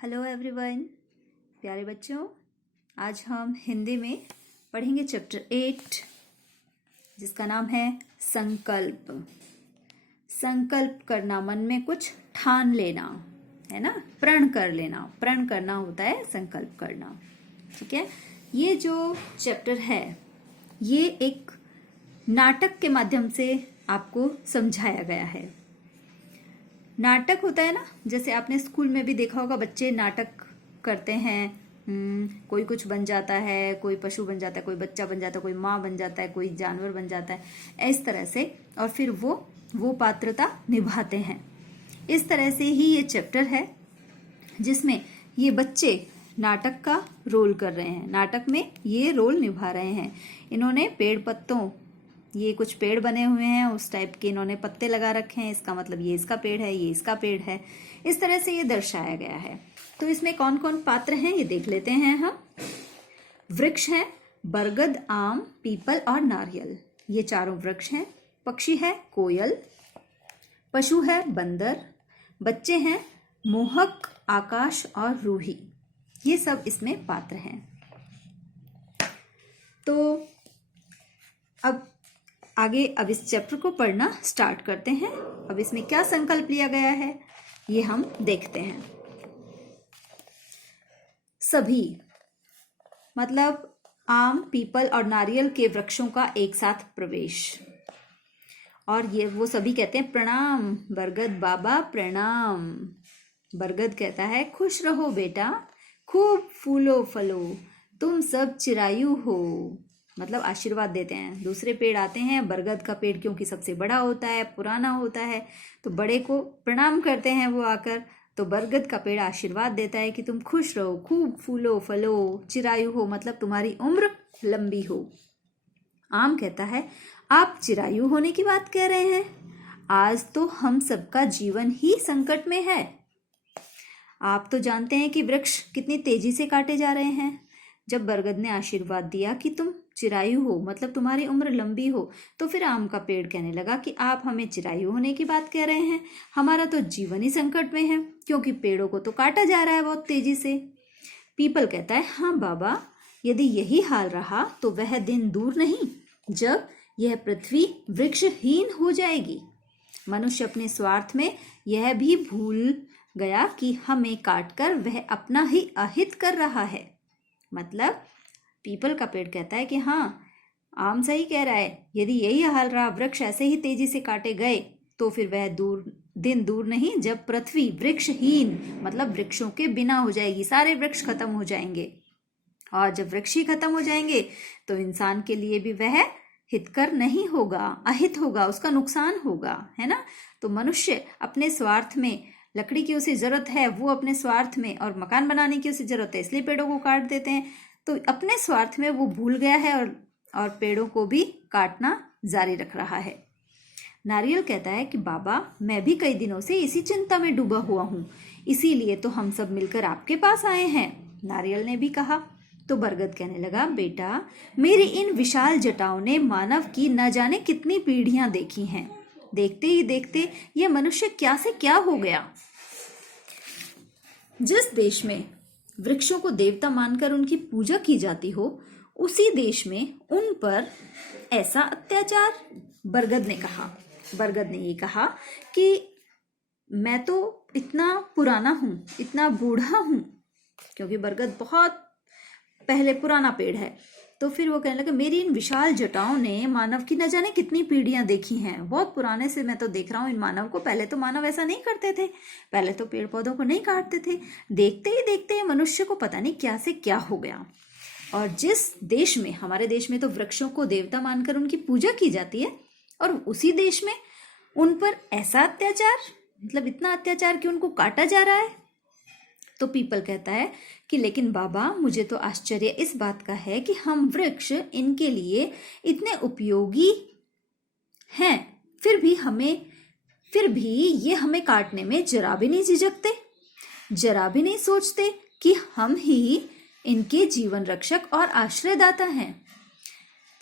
Hello everyone, प्यारे बच्चों। आज हम हिंदी में पढ़ेंगे चैप्टर 8 जिसका नाम है संकल्प। संकल्प करना, मन में कुछ ठान लेना है ना, प्रण कर लेना। प्रण करना होता है संकल्प करना। ठीक है, ये जो चैप्टर है ये एक नाटक के माध्यम से आपको समझाया गया है। नाटक होता है ना, जैसे आपने स्कूल में भी देखा होगा, बच्चे नाटक करते हैं। कोई कुछ बन जाता है, कोई पशु बन जाता है, कोई बच्चा बन जाता है, कोई माँ बन जाता है, कोई जानवर बन जाता है, इस तरह से। और फिर वो पात्रता निभाते हैं। इस तरह से ही ये चैप्टर है जिसमें ये बच्चे नाटक का रोल कर रहे हैं। नाटक में ये रोल निभा रहे हैं। इन्होंने पेड़ पत्तों, ये कुछ पेड़ बने हुए हैं, उस टाइप के इन्होंने पत्ते लगा रखे हैं। इसका मतलब ये इसका पेड़ है, ये इसका पेड़ है। इस तरह से ये दर्शाया गया है। तो इसमें कौन कौन पात्र हैं ये देख लेते हैं हम। वृक्ष हैं बरगद, आम, पीपल और नारियल, ये चारों वृक्ष हैं। पक्षी है कोयल, पशु है बंदर, बच्चे हैं मोहक, आकाश और रूही। ये सब इसमें पात्र हैं। तो अब इस चैप्टर को पढ़ना स्टार्ट करते हैं। अब इसमें क्या संकल्प लिया गया है ये हम देखते हैं। सभी मतलब आम, पीपल और नारियल के वृक्षों का एक साथ प्रवेश। और ये वो सभी कहते हैं प्रणाम बरगद बाबा प्रणाम। बरगद कहता है खुश रहो बेटा, खूब फूलो फलो, तुम सब चिरायु हो। मतलब आशीर्वाद देते हैं। दूसरे पेड़ आते हैं, बरगद का पेड़ क्योंकि सबसे बड़ा होता है, पुराना होता है, तो बड़े को प्रणाम करते हैं वो आकर। तो बरगद का पेड़ आशीर्वाद देता है कि तुम खुश रहो, खूब फूलो फलो, चिरायु हो, मतलब तुम्हारी उम्र लंबी हो। आम कहता है आप चिरायु होने की बात कह रहे हैं, आज तो हम सबका जीवन ही संकट में है। आप तो जानते हैं कि वृक्ष कितनी तेजी से काटे जा रहे हैं। जब बरगद ने आशीर्वाद दिया कि तुम चिरायु हो, मतलब तुम्हारी उम्र लंबी हो, तो फिर आम का पेड़ कहने लगा कि आप हमें चिरायु होने की बात कह रहे हैं, हमारा तो जीवन ही संकट में है, क्योंकि पेड़ों को तो काटा जा रहा है बहुत तेजी से। पीपल कहता है हाँ बाबा, यदि यही हाल रहा तो वह दिन दूर नहीं जब यह पृथ्वी वृक्षहीन हो जाएगी। मनुष्य अपने स्वार्थ में यह भी भूल गया कि हमें काटकर वह अपना ही अहित कर रहा है। मतलब पीपल का पेड़ कहता है कि हाँ, आम सही कह रहा है, यदि यही हाल रहा, वृक्ष ऐसे ही तेजी से काटे गए, तो फिर वह दिन दूर नहीं जब पृथ्वी वृक्षहीन, मतलब वृक्षों के बिना हो जाएगी। सारे वृक्ष खत्म हो जाएंगे, और जब वृक्ष ही खत्म हो जाएंगे तो इंसान के लिए भी वह हितकर नहीं होगा, अहित होगा, उसका नुकसान होगा, है ना। तो मनुष्य अपने स्वार्थ में, लकड़ी की उसे जरूरत है, वो अपने स्वार्थ में, और मकान बनाने की उसे जरूरत है, इसलिए पेड़ों को काट देते हैं। तो अपने स्वार्थ में वो भूल गया है और पेड़ों को भी काटना जारी रख रहा है। नारियल कहता है कि बाबा, मैं भी कई दिनों से इसी चिंता में डूबा हुआ हूँ, इसीलिए तो हम सब मिलकर आपके पास आए हैं। नारियल ने भी कहा। तो बरगद कहने लगा बेटा, मेरी इन विशाल जटाओं ने मानव की न जाने कितनी पीढ़ियां देखी हैं। देखते ही देखते ये मनुष्य क्या से क्या हो गया। जिस देश में वृक्षों को देवता मानकर उनकी पूजा की जाती हो, उसी देश में उन पर ऐसा अत्याचार। बरगद ने कहा। बरगद ने ये कहा कि मैं तो इतना पुराना हूं, इतना बूढ़ा हूं, क्योंकि बरगद बहुत पहले पुराना पेड़ है। तो फिर वो कहने लगे मेरी इन विशाल जटाओं ने मानव की न जाने कितनी पीढ़ियां देखी हैं। बहुत पुराने से मैं तो देख रहा हूं इन मानव को। पहले तो मानव ऐसा नहीं करते थे, पहले तो पेड़ पौधों को नहीं काटते थे। देखते ही देखते मनुष्य को पता नहीं क्या से क्या हो गया। और जिस देश में, हमारे देश में तो वृक्षों को देवता मानकर उनकी पूजा की जाती है, और उसी देश में उन पर ऐसा अत्याचार, मतलब इतना अत्याचार कि उनको काटा जा रहा है। तो पीपल कहता है कि लेकिन बाबा, मुझे तो आश्चर्य इस बात का है कि हम वृक्ष इनके लिए इतने उपयोगी हैं, फिर भी ये हमें काटने में जरा भी नहीं झिझकते, जरा भी नहीं सोचते कि हम ही इनके जीवन रक्षक और आश्रयदाता हैं।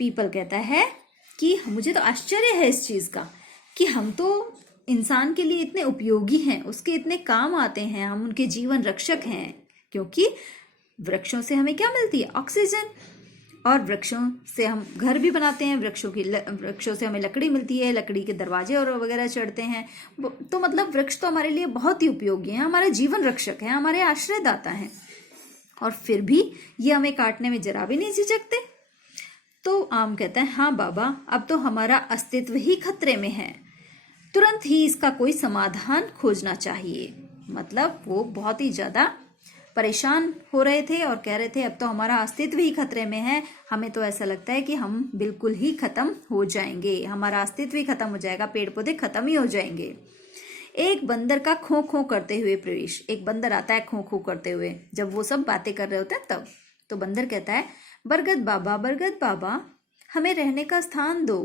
पीपल कहता है कि मुझे तो आश्चर्य है इस चीज का कि हम तो इंसान के लिए इतने उपयोगी हैं, उसके इतने काम आते हैं, हम उनके जीवन रक्षक हैं, क्योंकि वृक्षों से हमें क्या मिलती है? ऑक्सीजन। और वृक्षों से हम घर भी बनाते हैं, वृक्षों से हमें लकड़ी मिलती है, लकड़ी के दरवाजे और वगैरह चढ़ते हैं। तो मतलब वृक्ष तो हमारे लिए बहुत ही उपयोगी हैं, हमारे जीवन रक्षक हैं, हमारे आश्रयदाता हैं, और फिर भी ये हमें काटने में जरा भी नहीं झिझकते। तो आम कहता है, हाँ बाबा, अब तो हमारा अस्तित्व ही खतरे में है, तुरंत ही इसका कोई समाधान खोजना चाहिए। मतलब वो बहुत ही ज्यादा परेशान हो रहे थे और कह रहे थे अब तो हमारा अस्तित्व ही खतरे में है, हमें तो ऐसा लगता है कि हम बिल्कुल ही खत्म हो जाएंगे, हमारा अस्तित्व ही खत्म हो जाएगा, पेड़ पौधे खत्म ही हो जाएंगे। एक बंदर का खो खो करते हुए प्रवेश। एक बंदर आता है खो खो करते हुए, जब वो सब बातें कर रहे होते हैं तब। तो बंदर कहता है, बरगद बाबा, हमें रहने का स्थान दो।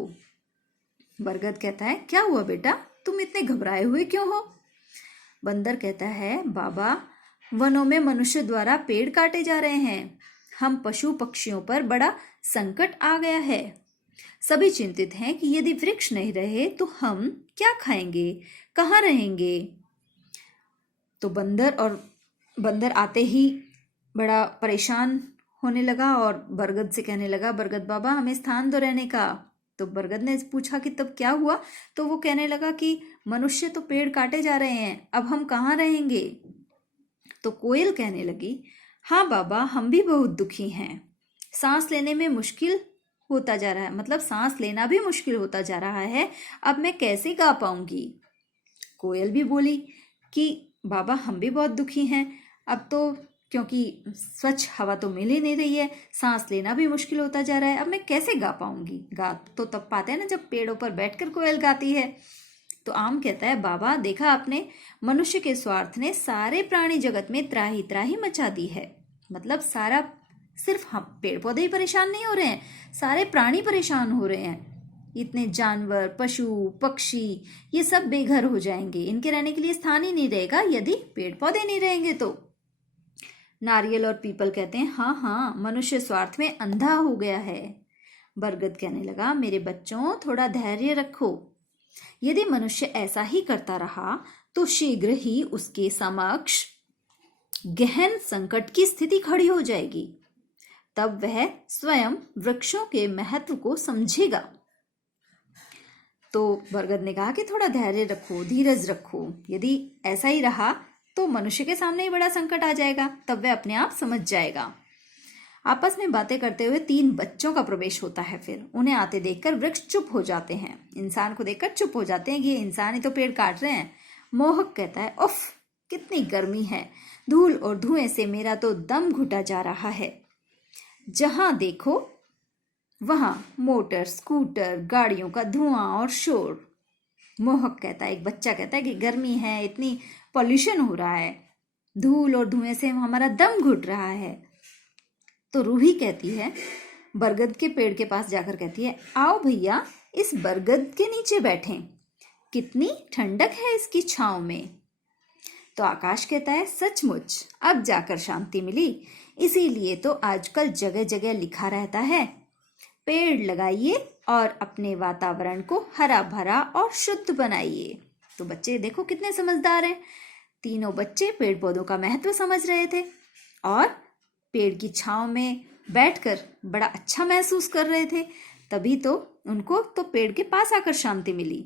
बरगद कहता है, क्या हुआ बेटा, तुम इतने घबराए हुए क्यों हो? बंदर कहता है, बाबा, वनों में मनुष्य द्वारा पेड़ काटे जा रहे हैं, हम पशु पक्षियों पर बड़ा संकट आ गया है। सभी चिंतित हैं कि यदि वृक्ष नहीं रहे तो हम क्या खाएंगे, कहाँ रहेंगे। तो बंदर आते ही बड़ा परेशान होने लगा और बरगद से कहने लगा, बरगद बाबा, हमें स्थान दो रहने का। तो बरगद ने पूछा कि तब क्या हुआ? तो वो कहने लगा कि मनुष्य तो पेड़ काटे जा रहे हैं, अब हम कहाँ रहेंगे। तो कोयल कहने लगी, हाँ बाबा, हम भी बहुत दुखी हैं, सांस लेने में मुश्किल होता जा रहा है, मतलब सांस लेना भी मुश्किल होता जा रहा है, अब मैं कैसे गा पाऊंगी। कोयल भी बोली कि बाबा, हम भी बहुत दुखी हैं, अब तो क्योंकि स्वच्छ हवा तो मिल ही नहीं रही है, सांस लेना भी मुश्किल होता जा रहा है, अब मैं कैसे गा पाऊंगी। गा तो तब पाते हैं ना जब पेड़ों पर बैठकर कोयल गाती है। तो आम कहता है, बाबा, देखा आपने, मनुष्य के स्वार्थ ने सारे प्राणी जगत में त्राही त्राही मचा दी है। मतलब सारा, सिर्फ हम पेड़ पौधे ही परेशान नहीं हो रहे हैं, सारे प्राणी परेशान हो रहे हैं। इतने जानवर, पशु पक्षी, ये सब बेघर हो जाएंगे, इनके रहने के लिए स्थान ही नहीं रहेगा यदि पेड़ पौधे नहीं रहेंगे तो। नारियल और पीपल कहते हैं, हाँ हाँ, मनुष्य स्वार्थ में अंधा हो गया है। बरगद कहने लगा, मेरे बच्चों, थोड़ा धैर्य रखो, यदि मनुष्य ऐसा ही करता रहा तो शीघ्र ही उसके समक्ष गहन संकट की स्थिति खड़ी हो जाएगी, तब वह स्वयं वृक्षों के महत्व को समझेगा। तो बरगद ने कहा कि थोड़ा धैर्य रखो, धीरज रखो, यदि ऐसा ही रहा तो मनुष्य के सामने ही बड़ा संकट आ जाएगा, तब वह अपने आप समझ जाएगा। आपस में बातें करते हुए 3 बच्चों का प्रवेश होता है। फिर उन्हें आते देखकर वृक्ष चुप हो जाते हैं, इंसान को देखकर चुप हो जाते हैं कि ये इंसान ही तो पेड़ काट रहे हैं। मोहक कहता है, उफ, कितनी गर्मी है, धूल और धुएं से मेरा तो दम घुटा जा रहा है, जहां देखो वहां मोटर, स्कूटर, गाड़ियों का धुआं और शोर। मोहक कहता है, एक बच्चा कहता है कि गर्मी है, इतनी पॉल्यूशन हो रहा है, धूल और धुएं से हमारा दम घुट रहा है। तो रूही कहती है, बरगद के पेड़ के पास जाकर कहती है, आओ भैया, इस बरगद के नीचे बैठें, कितनी ठंडक है इसकी छांव में। तो आकाश कहता है, सचमुच अब जाकर शांति मिली, इसीलिए तो आजकल जगह जगह लिखा रहता है, पेड़ लगाइए और अपने वातावरण को हरा भरा और शुद्ध बनाइए। तो बच्चे देखो कितने समझदार हैं, तीनों बच्चे पेड़ पौधों का महत्व समझ रहे थे और पेड़ की छांव में बैठकर बड़ा अच्छा महसूस कर रहे थे, तभी तो उनको तो पेड़ के पास आकर शांति मिली।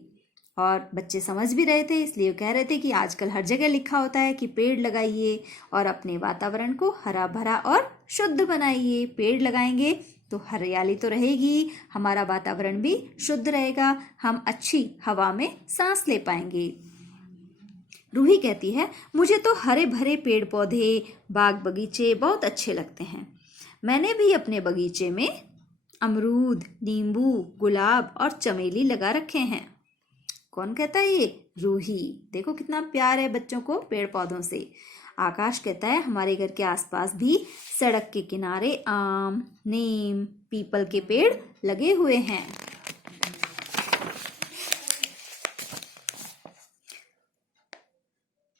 और बच्चे समझ भी रहे थे, इसलिए कह रहे थे कि आजकल हर जगह लिखा होता है कि पेड़ लगाइए और अपने वातावरण को हरा भरा और शुद्ध बनाइए। पेड़ लगाएंगे तो हरियाली तो रहेगी, हमारा वातावरण भी शुद्ध रहेगा, हम अच्छी हवा में सांस ले पाएंगे। रूही कहती है, मुझे तो हरे भरे पेड़ पौधे, बाग बगीचे बहुत अच्छे लगते हैं, मैंने भी अपने बगीचे में अमरूद, नींबू, गुलाब और चमेली लगा रखे हैं। कौन कहता है? ये रूही। देखो कितना प्यार है बच्चों को पेड़ पौधों से। आकाश कहता है, हमारे घर के आसपास भी सड़क के किनारे आम, नीम, पीपल के पेड़ लगे हुए हैं।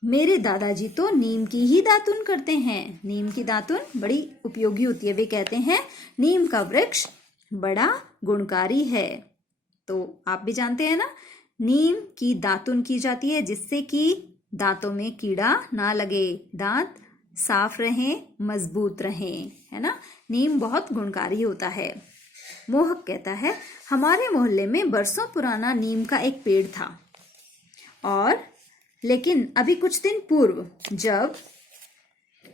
मेरे दादाजी तो नीम की ही दातुन करते हैं, नीम की दातुन बड़ी उपयोगी होती है। वे कहते हैं नीम का वृक्ष बड़ा गुणकारी है। तो आप भी जानते हैं ना नीम की दातुन की जाती है जिससे कि दांतों में कीड़ा ना लगे, दांत साफ रहें, मजबूत रहें, है ना। नीम बहुत गुणकारी होता है। मोहक कहता है, हमारे मोहल्ले में बरसों पुराना नीम का एक पेड़ था, और लेकिन अभी कुछ दिन पूर्व जब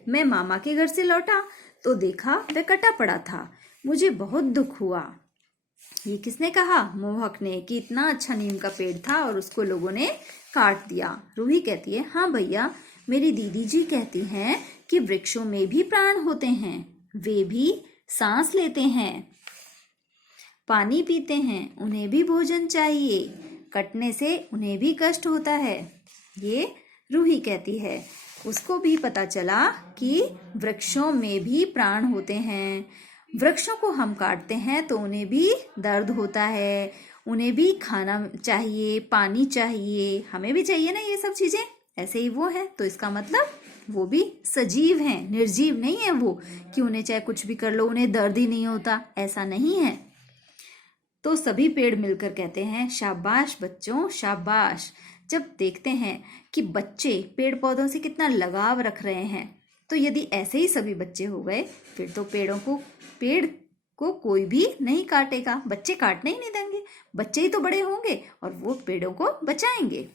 मैं मामा के घर से लौटा तो देखा वह कटा पड़ा था। मुझे बहुत दुख हुआ। ये किसने कहा? मोहक ने, कि इतना अच्छा नीम का पेड़ था और उसको लोगों ने काट दिया। रूही कहती है, हाँ भैया, मेरी दीदी जी कहती हैं कि वृक्षों में भी प्राण होते हैं, वे भी सांस लेते हैं, पानी पीते हैं, उन्हें भी भोजन चाहिए, कटने से उन्हें भी कष्ट होता है। ये रूही कहती है। उसको भी पता चला कि वृक्षों में भी प्राण होते हैं। वृक्षों को हम काटते हैं तो उन्हें भी दर्द होता है, उन्हें भी खाना चाहिए, पानी चाहिए, हमें भी चाहिए ना ये सब चीजें। ऐसे ही वो है, तो इसका मतलब वो भी सजीव हैं, निर्जीव नहीं है वो, कि उन्हें चाहे कुछ भी कर लो उन्हें दर्द ही नहीं होता, ऐसा नहीं है। तो सभी पेड़ मिलकर कहते हैं, शाबाश बच्चों, शाबाश। जब देखते हैं कि बच्चे पेड़ पौधों से कितना लगाव रख रहे हैं, तो यदि ऐसे ही सभी बच्चे हो गए फिर तो पेड़ को कोई भी नहीं काटेगा, बच्चे काटने ही नहीं देंगे, बच्चे ही तो बड़े होंगे और वो पेड़ों को बचाएंगे।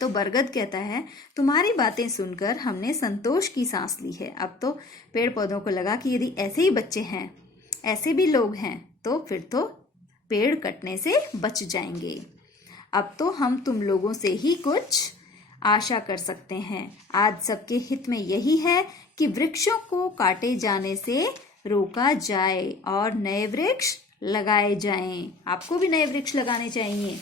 तो बरगद कहता है, तुम्हारी बातें सुनकर हमने संतोष की सांस ली है। अब तो पेड़ पौधों को लगा कि यदि ऐसे ही बच्चे हैं, ऐसे भी लोग हैं, तो फिर तो पेड़ कटने से बच जाएंगे। अब तो हम तुम लोगों से ही कुछ आशा कर सकते हैं। आज सबके हित में यही है कि वृक्षों को काटे जाने से रोका जाए और नए वृक्ष लगाए जाएं। आपको भी नए वृक्ष लगाने चाहिए।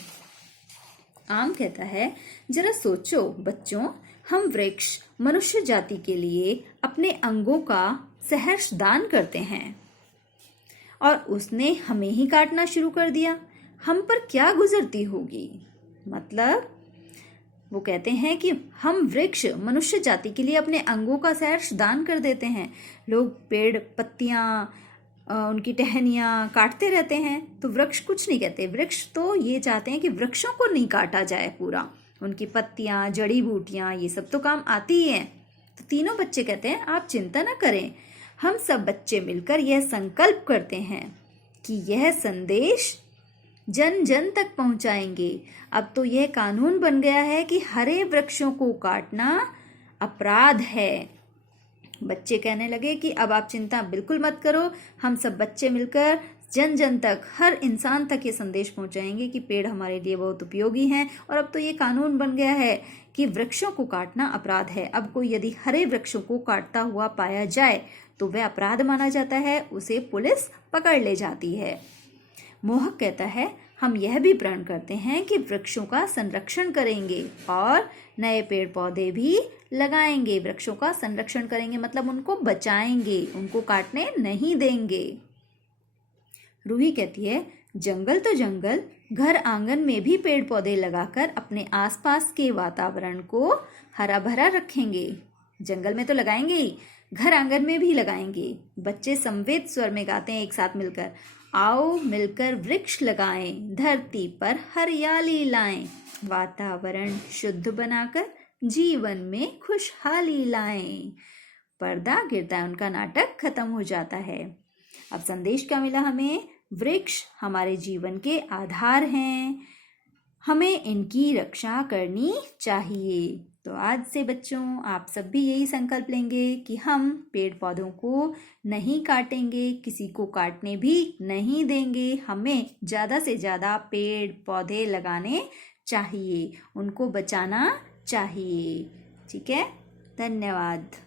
आम कहता है, जरा सोचो बच्चों, हम वृक्ष मनुष्य जाति के लिए अपने अंगों का सहर्ष दान करते हैं और उसने हमें ही काटना शुरू कर दिया, हम पर क्या गुजरती होगी। मतलब वो कहते हैं कि हम वृक्ष मनुष्य जाति के लिए अपने अंगों का सहर्ष दान कर देते हैं। लोग पेड़ पत्तियां, उनकी टहनियां काटते रहते हैं, तो वृक्ष कुछ नहीं कहते। वृक्ष तो ये चाहते हैं कि वृक्षों को नहीं काटा जाए पूरा, उनकी पत्तियां, जड़ी बूटियां, ये सब तो काम आती ही हैं। तो तीनों बच्चे कहते हैं, आप चिंता न करें, हम सब बच्चे मिलकर यह संकल्प करते हैं कि यह संदेश जन जन तक पहुंचाएंगे। अब तो यह कानून बन गया है कि हरे वृक्षों को काटना अपराध है। बच्चे कहने लगे कि अब आप चिंता बिल्कुल मत करो, हम सब बच्चे मिलकर जन जन तक, हर इंसान तक ये संदेश पहुंचाएंगे कि पेड़ हमारे लिए बहुत उपयोगी हैं। और अब तो ये कानून बन गया है कि वृक्षों को काटना अपराध है। अब कोई यदि हरे वृक्षों को काटता हुआ पाया जाए तो वह अपराध माना जाता है, उसे पुलिस पकड़ ले जाती है। मोहक कहता है, हम यह भी प्रण करते हैं कि वृक्षों का संरक्षण करेंगे और नए पेड़ पौधे भी लगाएंगे। वृक्षों का संरक्षण करेंगे मतलब उनको बचाएंगे, उनको काटने नहीं देंगे। रूही कहती है, जंगल तो जंगल, घर आंगन में भी पेड़ पौधे लगाकर अपने आसपास के वातावरण को हरा भरा रखेंगे। जंगल में तो लगाएंगे ही, घर आंगन में भी लगाएंगे। बच्चे संवेद स्वर में गाते हैं एक साथ मिलकर, आओ मिलकर वृक्ष लगाएं, धरती पर हरियाली लाएं, वातावरण शुद्ध बनाकर जीवन में खुशहाली लाएं। पर्दा गिरता है, उनका नाटक खत्म हो जाता है। अब संदेश क्या मिला हमें? वृक्ष हमारे जीवन के आधार हैं, हमें इनकी रक्षा करनी चाहिए। तो आज से बच्चों आप सब भी यही संकल्प लेंगे कि हम पेड़ पौधों को नहीं काटेंगे, किसी को काटने भी नहीं देंगे। हमें ज़्यादा से ज़्यादा पेड़ पौधे लगाने चाहिए, उनको बचाना चाहिए। ठीक है, धन्यवाद।